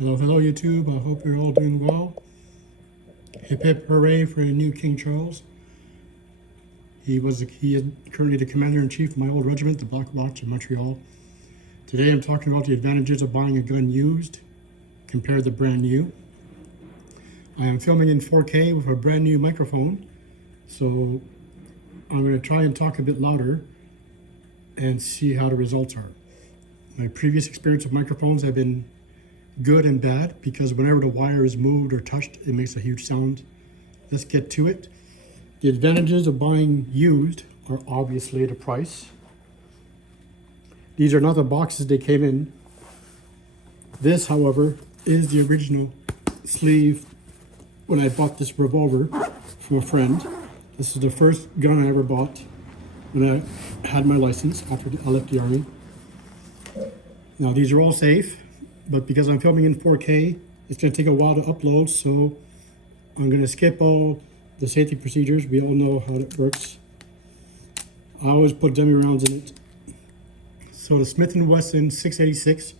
Hello YouTube. I hope you're all doing well. Hip hip hooray for the new King Charles. He is currently the commander-in-chief of my old regiment, the Black Watch in Montreal. Today I'm talking about the advantages of buying a gun used compared to brand new. I am filming in 4K with a brand new microphone, so I'm going to try and talk a bit louder and see how the results are. My previous experience with microphones have been good and bad because whenever the wire is moved or touched, it makes a huge sound. Let's get to it. The advantages of buying used are obviously the price. These are not the boxes they came in. This, however, is the original sleeve when I bought this revolver from a friend. This is the first gun I ever bought when I had my license after I left the Army. Now these are all safe, but because I'm filming in 4K, it's going to take a while to upload, so I'm going to skip all the safety procedures. We all know how it works. I always put dummy rounds in it. So the Smith & Wesson 686-1.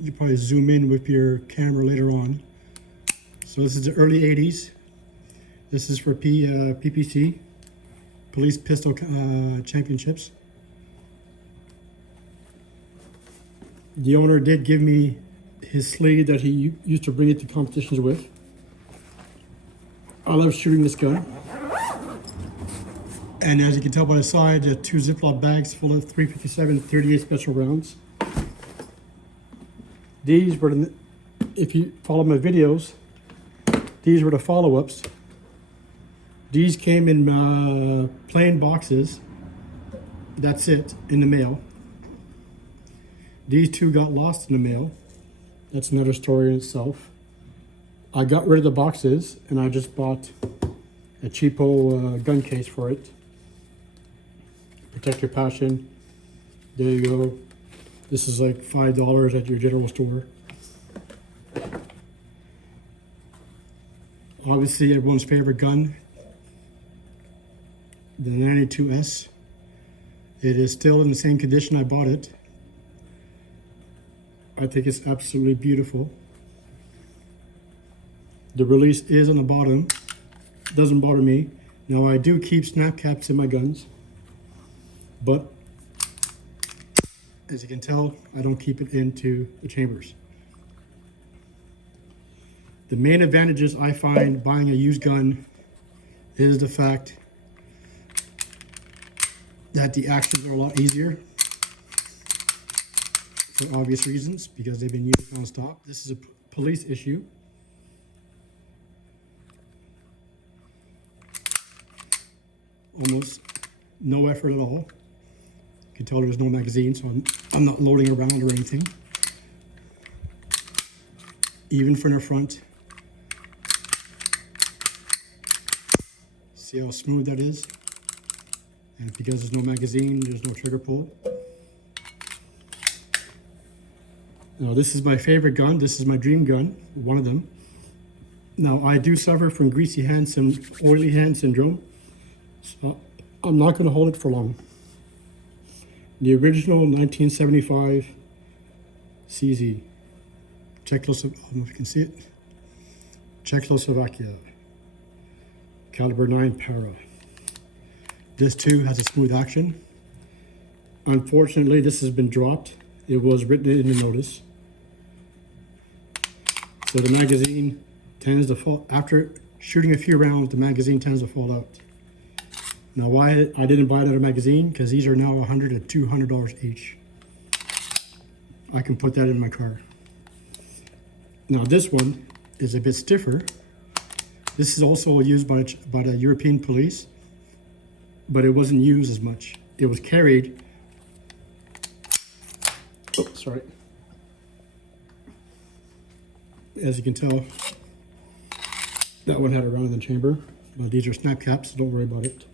You probably zoom in with your camera later on. So this is the early 80s. This is for PPC, Police Pistol Championships. The owner did give me his sleeve that he used to bring it to competitions with. I love shooting this gun. And as you can tell by the side, the two Ziploc bags full of 357 38 special rounds. These were, if you follow my videos, these were the follow-ups. These came in plain boxes. That's it, in the mail. These two got lost in the mail. That's another story in itself. I got rid of the boxes and I just bought a cheapo gun case for it. Protect your passion. There you go. This is like $5 at your general store. Obviously everyone's favorite gun, the 92S. It is still in the same condition I bought it. I think it's absolutely beautiful. The release is on the bottom. Doesn't bother me. Now I do keep snap caps in my guns, but as you can tell, I don't keep it into the chambers. The main advantages I find buying a used gun is the fact that the actions are a lot easier for obvious reasons, because they've been used non-stop. This is a police issue. Almost no effort at all. You can tell there's no magazine, so I'm not loading around or anything. Even from the front. See how smooth that is? And because there's no magazine, there's no trigger pull. Now this is my favorite gun. This is my dream gun, one of them. Now I do suffer from greasy hands and oily hand syndrome, so I'm not going to hold it for long. The original 1975 CZ, Czechoslovakia, I don't know if you can see it, Czechoslovakia, caliber 9 para. This too has a smooth action. Unfortunately, this has been dropped. It was written in the notice. So the magazine tends to fall, after shooting a few rounds, the magazine tends to fall out. Now why I didn't buy another magazine, because these are now $100 to $200 each. I can put that in my car. Now this one is a bit stiffer. This is also used by the European police, but it wasn't used as much. It was carried. Oh, sorry. As you can tell, that one had a round in the chamber. These are snap caps, so don't worry about it.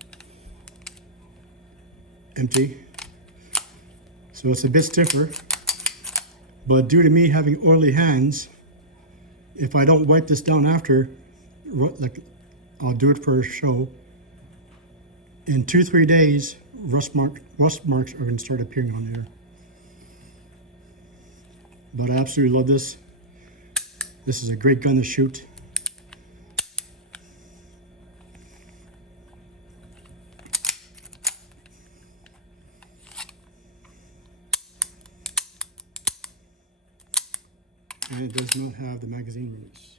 Empty. So it's a bit stiffer, but due to me having oily hands, if I don't wipe this down after, like I'll do it for a show, In 2-3 days, rust marks are going to start appearing on there. But I absolutely love this. This is a great gun to shoot. And it does not have the magazine release.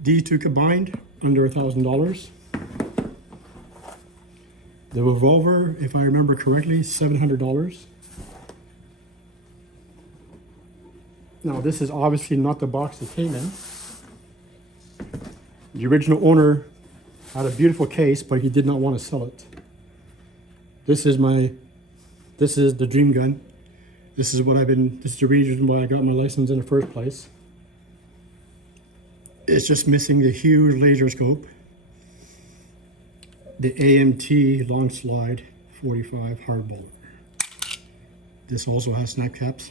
These two combined, under $1,000. The revolver, if I remember correctly, $700. Now, this is obviously not the box it came in. The original owner had a beautiful case, but he did not want to sell it. This is the dream gun. This is the reason why I got my license in the first place. It's just missing the huge laser scope, the AMT long slide 45 hard bullet. This also has snap caps.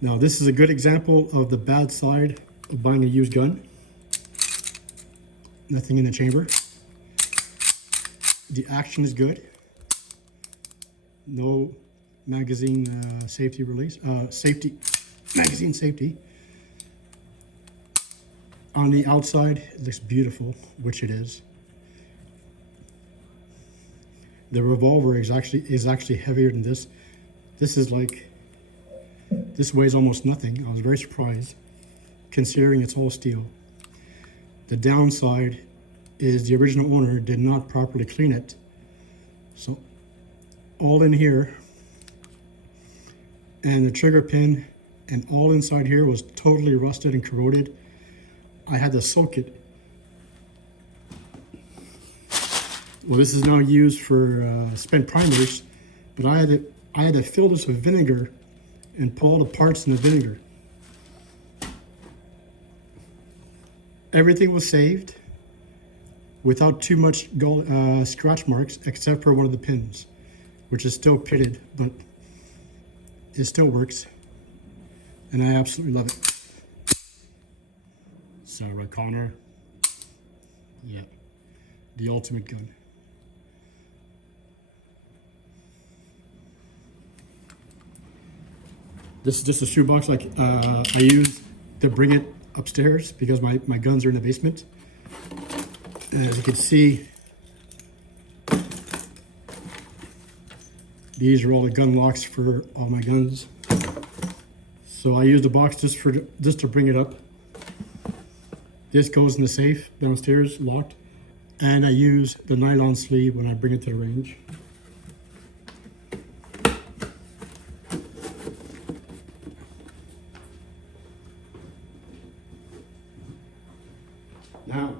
Now, this is a good example of the bad side of buying a used gun. Nothing in the chamber. The action is good. No magazine safety release. Magazine safety. On the outside, it looks beautiful, which it is. The revolver is actually heavier than this. This weighs almost nothing. I was very surprised, considering it's all steel. The downside is the original owner did not properly clean it. So all in here, and the trigger pin and all inside here was totally rusted and corroded. I had to soak it. Well, this is now used for spent primers, but I had to fill this with vinegar and pull all the parts in the vinegar. Everything was saved without too much scratch marks, except for one of the pins, which is still pitted, but it still works, and I absolutely love it. Sarah Connor, yeah, the ultimate gun. This is just a shoebox like I use to bring it upstairs because my guns are in the basement. And as you can see, these are all the gun locks for all my guns. So I use the box just to bring it up. This goes in the safe downstairs, locked, and I use the nylon sleeve when I bring it to the range. Now,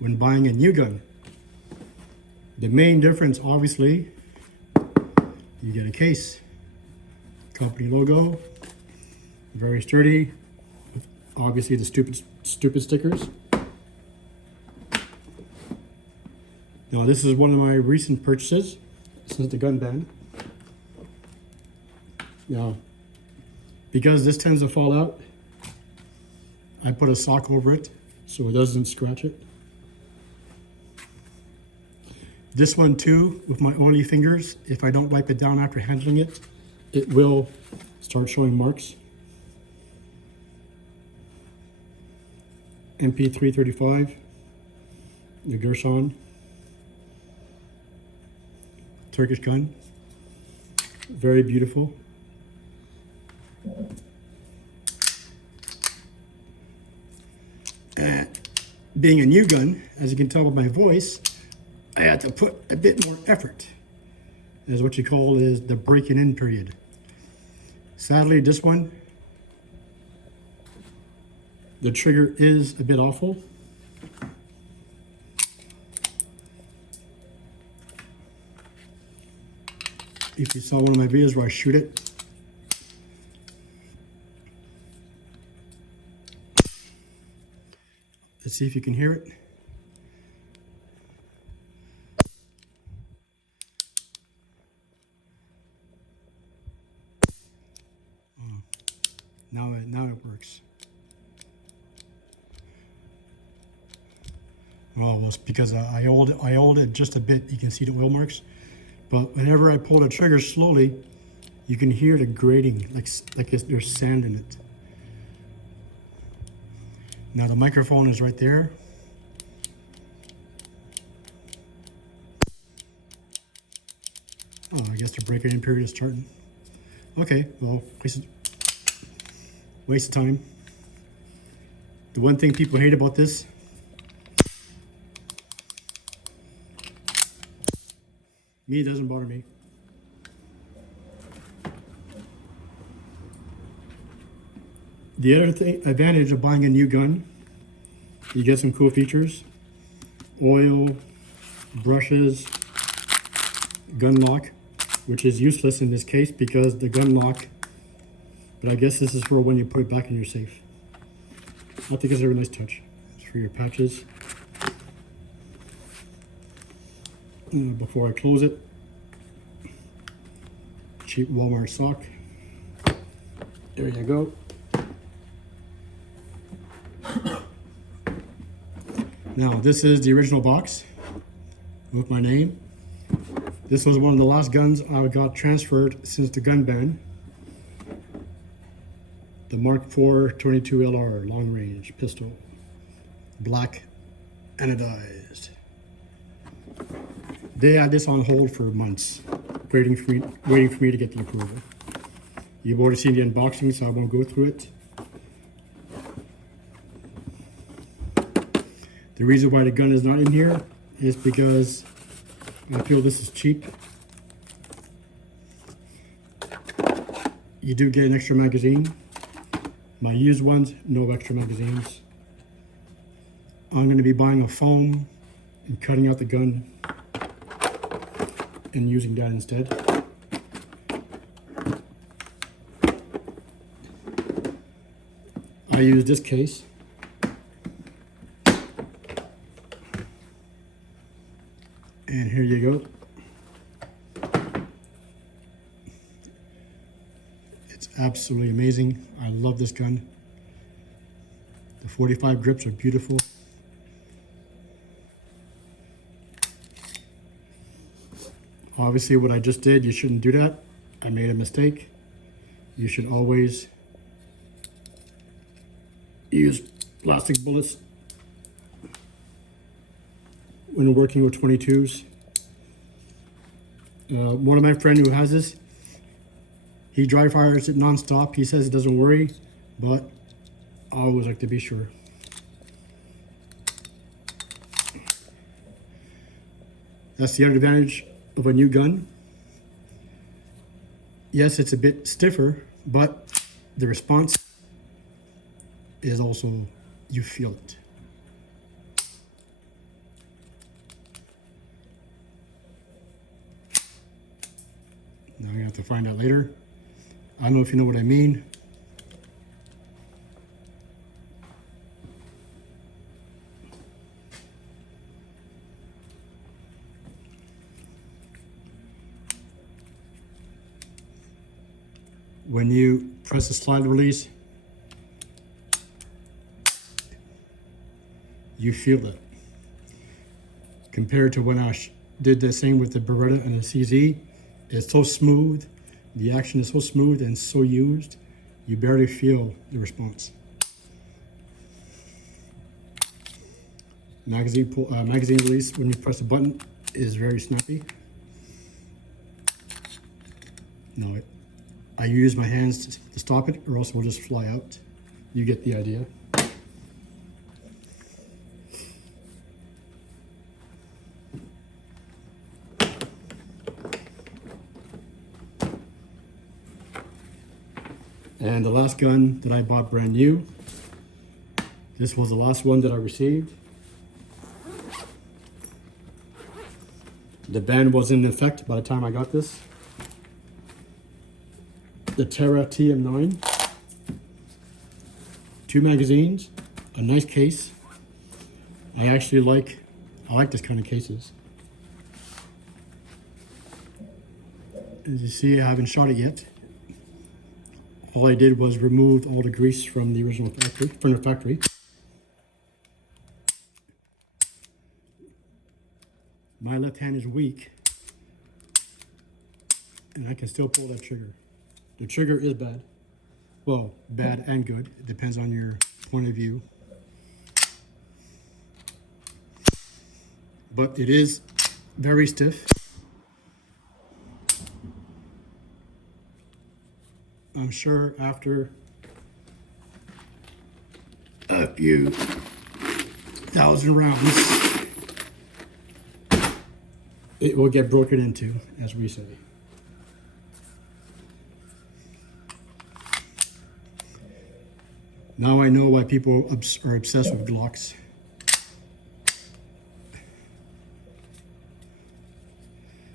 when buying a new gun, the main difference, obviously, you get a case, company logo, very sturdy, obviously the stupid stickers. Now, this is one of my recent purchases since the gun ban. Now, because this tends to fall out, I put a sock over it so it doesn't scratch it. This one too, with my oily fingers, if I don't wipe it down after handling it, it will start showing marks. MP335, the Gershon, Turkish gun, very beautiful. Being a new gun, as you can tell by my voice, I had to put a bit more effort, as what you call is the breaking in period. Sadly, this one, the trigger is a bit awful. If you saw one of my videos where I shoot it, let's see if you can hear it. Now it Oh, well, it's because I oiled it just a bit. You can see the oil marks. But whenever I pull the trigger slowly, you can hear the grating, like there's sand in it. Now the microphone is right there. Oh, I guess the break-in period is starting. Okay, well, waste of time. The one thing people hate about this, it doesn't bother me. The other advantage of buying a new gun, you get some cool features. Oil, brushes, gun lock, which is useless in this case because the gun lock, but I guess this is for when you put it back in your safe. I think it's a very nice touch. It's for your patches. Before I close it, cheap Walmart sock. There you go. Now this is the original box with my name. This was one of the last guns I got transferred since the gun ban. The Mark IV 22LR long range pistol, black anodized. They had this on hold for months, waiting for me to get the approval. You've already seen the unboxing, so I won't go through it. The reason why the gun is not in here is because I feel this is cheap. You do get an extra magazine. My used ones, no extra magazines. I'm going to be buying a foam and cutting out the gun and using that instead. I use this case. And here you go. It's absolutely amazing. I love this gun. The 45 grips are beautiful. Obviously what I just did, you shouldn't do that. I made a mistake. You should always use plastic bullets when working with 22s. One of my friends who has this, he dry fires it non-stop. He says it doesn't worry, but I always like to be sure. That's the other advantage of a new gun. Yes, it's a bit stiffer, but the response is also, you feel it. Now I'm gonna have to find out later. I don't know if you know what I mean. When you press the slide release, you feel it. Compared to when I did the same with the Beretta and the CZ, it's so smooth. The action is so smooth and so used, you barely feel the response. Magazine release, when you press the button, is very snappy. No, I use my hands to stop it, or else it will just fly out. You get the idea. And the last gun that I bought brand new, this was the last one that I received. The ban was in effect by the time I got this. The Terra TM9. 2 magazines, a nice case. I like this kind of cases. As you see, I haven't shot it yet. All I did was remove all the grease from the original factory, my left hand is weak, and I can still pull that trigger. The trigger is bad. Well, bad and good. It depends on your point of view. But it is very stiff. I'm sure after a few thousand rounds, it will get broken into, as we say. Now I know why people are obsessed with Glocks.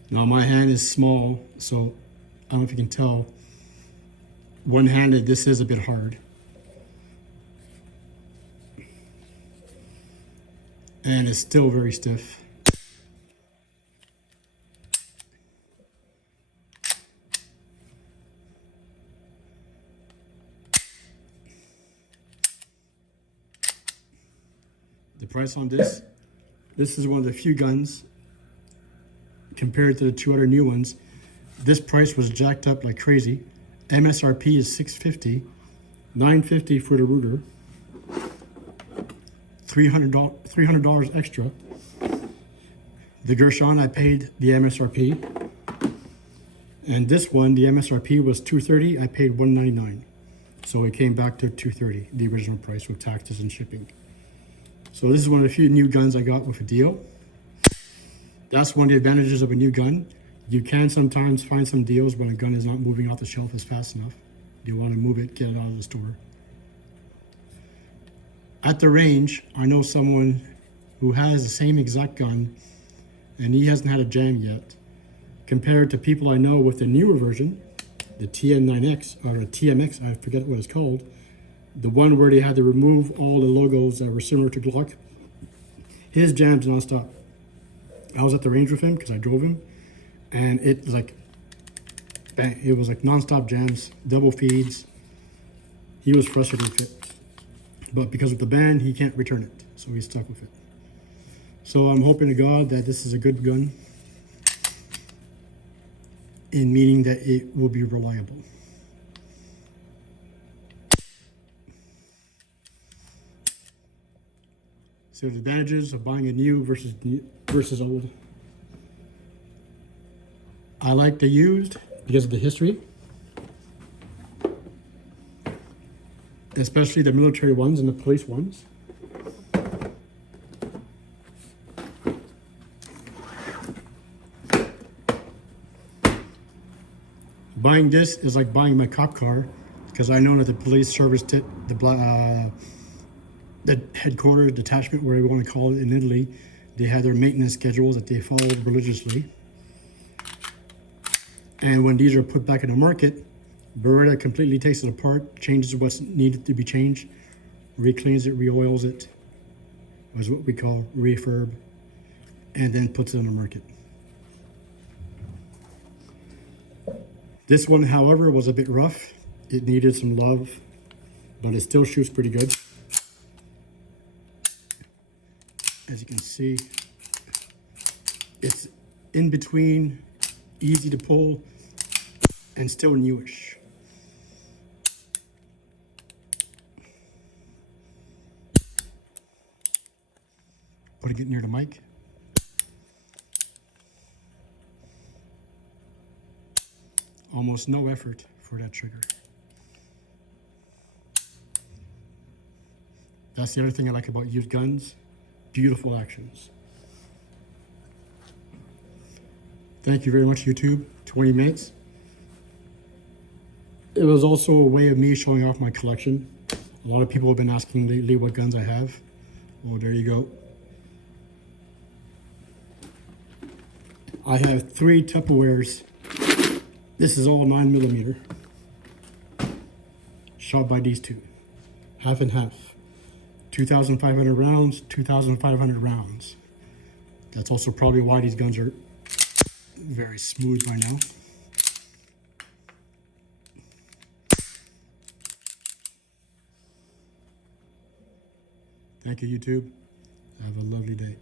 Now my hand is small, so I don't know if you can tell. One-handed, this is a bit hard. And it's still very stiff. The price on this is one of the few guns compared to the two other new ones. This price was jacked up like crazy. MSRP is $650, $950 for the Ruger, $300 extra. The Gershon, I paid the MSRP, and this one, the MSRP was $230. I paid $199, so it came back to $230, the original price with taxes and shipping. So this is one of the few new guns I got with a deal. That's one of the advantages of a new gun. You can sometimes find some deals when a gun is not moving off the shelf as fast enough. You want to move it, get it out of the store. At the range, I know someone who has the same exact gun, and he hasn't had a jam yet. Compared to people I know with the newer version, the TM9X, or the TMX, I forget what it's called, the one where they had to remove all the logos that were similar to Glock, his jam's nonstop. I was at the range with him because I drove him, and it was like, bang, it was like nonstop jams, double feeds. He was frustrated with it, but because of the ban, he can't return it, so he's stuck with it. So I'm hoping to God that this is a good gun, in meaning that it will be reliable. So the advantages of buying a new versus old. I like the used because of the history, especially the military ones and the police ones. Buying this is like buying my cop car, because I know that the police serviced it, the headquarters detachment, where you want to call it, in Italy, they had their maintenance schedules that they followed religiously. And when these are put back in the market, Beretta completely takes it apart, changes what's needed to be changed, re-cleans it, re-oils it, is what we call refurb, and then puts it on the market. This one, however, was a bit rough. It needed some love, but it still shoots pretty good. As you can see, it's in between, easy to pull, and still newish. Putting it near the mic. Almost no effort for that trigger. That's the other thing I like about used guns. Beautiful actions. Thank you very much, YouTube. 20 minutes. It was also a way of me showing off my collection. A lot of people have been asking lately what guns I have. Well, there you go. I have 3 Tupperwares. This is all 9mm. Shot by these two. Half and half. 2,500 rounds, 2,500 rounds. That's also probably why these guns are very smooth by now. Thank you, YouTube. Have a lovely day.